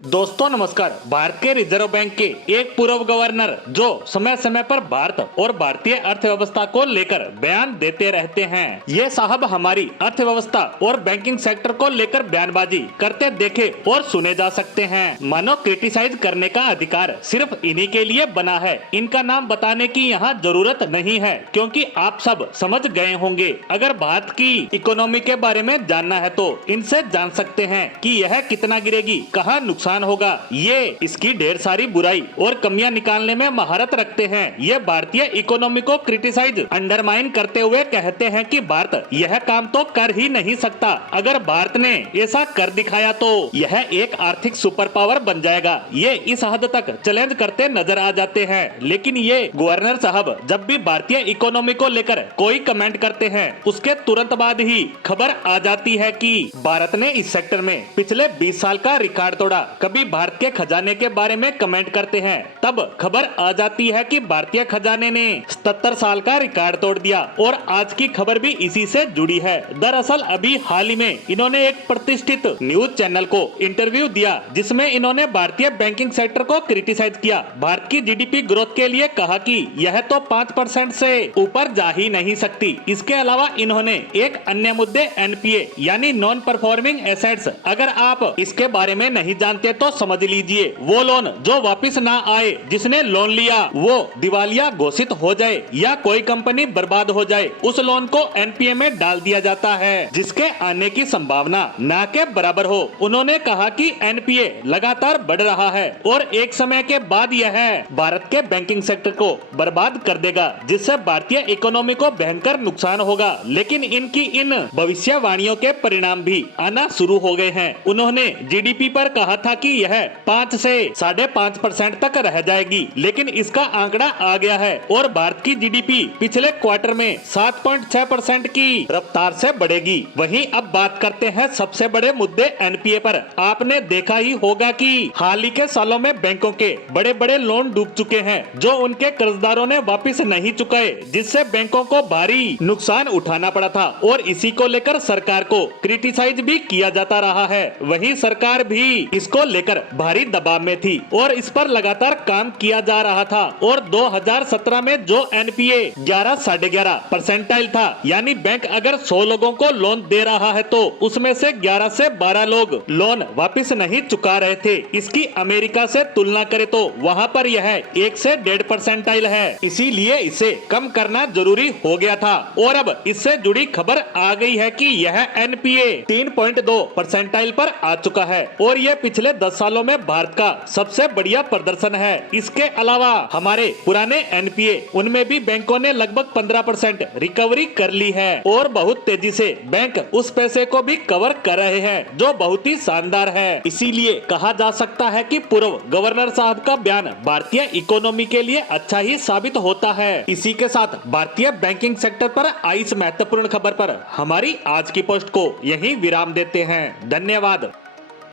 दोस्तों नमस्कार। भारतीय रिजर्व बैंक के एक पूर्व गवर्नर जो समय समय पर भारत और भारतीय अर्थव्यवस्था को लेकर बयान देते रहते हैं, ये साहब हमारी अर्थव्यवस्था और बैंकिंग सेक्टर को लेकर बयानबाजी करते देखे और सुने जा सकते हैं। मानो क्रिटिसाइज करने का अधिकार सिर्फ इन्हीं के लिए बना है। इनका नाम बताने की यहाँ जरूरत नहीं है, क्योंकि आप सब समझ गए होंगे। अगर भारत की इकोनॉमी के बारे में जानना है तो इनसे जान सकते हैं कि यह कितना गिरेगी, कहाँ नुकसान होगा। ये इसकी ढेर सारी बुराई और कमियां निकालने में महारत रखते हैं। ये भारतीय इकोनॉमी को क्रिटिसाइज अंडरमाइन करते हुए कहते हैं कि भारत यह काम तो कर ही नहीं सकता। अगर भारत ने ऐसा कर दिखाया तो यह एक आर्थिक सुपर पावर बन जाएगा। ये इस हद तक चैलेंज करते नजर आ जाते हैं। लेकिन ये गवर्नर साहब जब भी भारतीय इकोनॉमी को लेकर कोई कमेंट करते हैं, उसके तुरंत बाद ही खबर आ जाती है कि भारत ने इस सेक्टर में पिछले 20 साल का रिकॉर्ड तोड़ा। कभी भारत के खजाने के बारे में कमेंट करते हैं, तब खबर आ जाती है कि भारतीय खजाने ने 77 साल का रिकॉर्ड तोड़ दिया। और आज की खबर भी इसी से जुड़ी है। दरअसल अभी हाल ही में इन्होंने एक प्रतिष्ठित न्यूज चैनल को इंटरव्यू दिया, जिसमें इन्होंने भारतीय बैंकिंग सेक्टर को क्रिटिसाइज किया। भारत की जीडीपी ग्रोथ के लिए कहा कि यह तो 5% से ऊपर जा ही नहीं सकती। इसके अलावा इन्होंने एक अन्य मुद्दे एनपीए यानी नॉन परफॉर्मिंग एसेट्स, अगर आप इसके बारे में नहीं जानते तो समझ लीजिए, वो लोन जो वापस ना आए, जिसने लोन लिया वो दिवालिया घोषित हो जाए या कोई कंपनी बर्बाद हो जाए, उस लोन को एनपीए में डाल दिया जाता है, जिसके आने की संभावना ना के बराबर हो। उन्होंने कहा कि एनपीए लगातार बढ़ रहा है और एक समय के बाद यह भारत के बैंकिंग सेक्टर को बर्बाद कर देगा, जिससे भारतीय इकोनॉमी को भयंकर नुकसान होगा। लेकिन इनकी इन भविष्यवाणियों के परिणाम भी आना शुरू हो गए हैं। उन्होंने जीडीपी पर कहा था कि यह 5 से 5.5% तक रह जाएगी, लेकिन इसका आंकड़ा आ गया है और भारत की जीडीपी पिछले क्वार्टर में 7.6% की रफ्तार से बढ़ेगी। वहीं अब बात करते हैं सबसे बड़े मुद्दे एनपीए पर। आपने देखा ही होगा कि हाल ही के सालों में बैंकों के बड़े बड़े लोन डूब चुके हैं, जो उनके कर्जदारों ने वापस नहीं चुकाए, जिससे बैंकों को भारी नुकसान उठाना पड़ा था। और इसी को लेकर सरकार को क्रिटिसाइज भी किया जाता रहा है। वहीं सरकार भी इसको लेकर भारी दबाव में थी और इस पर लगातार काम किया जा रहा था। और 2017 में जो एनपीए 11 साढ़े 11 परसेंटाइल था, यानी बैंक अगर 100 लोगों को लोन दे रहा है तो उसमें से 11 से 12 लोग लोन वापस नहीं चुका रहे थे। इसकी अमेरिका से तुलना करें तो वहाँ पर यह 1 से 1.5 परसेंटाइल है। इसीलिए इसे कम करना जरूरी हो गया था। और अब इससे जुड़ी खबर आ गई है कि यह एनपीए 3.2 परसेंटाइल पर आ चुका है और यह पिछले 10 सालों में भारत का सबसे बढ़िया प्रदर्शन है। इसके अलावा हमारे पुराने एनपीए, उनमें भी बैंकों ने लगभग 15% रिकवरी कर ली है और बहुत तेजी से बैंक उस पैसे को भी कवर कर रहे हैं, जो बहुत ही शानदार है। इसीलिए कहा जा सकता है कि पूर्व गवर्नर साहब का बयान भारतीय इकोनॉमी के लिए अच्छा ही साबित होता है। इसी के साथ भारतीय बैंकिंग सेक्टर पर आई इस महत्वपूर्ण खबर पर हमारी आज की पोस्ट को यहीं विराम देते हैं। धन्यवाद।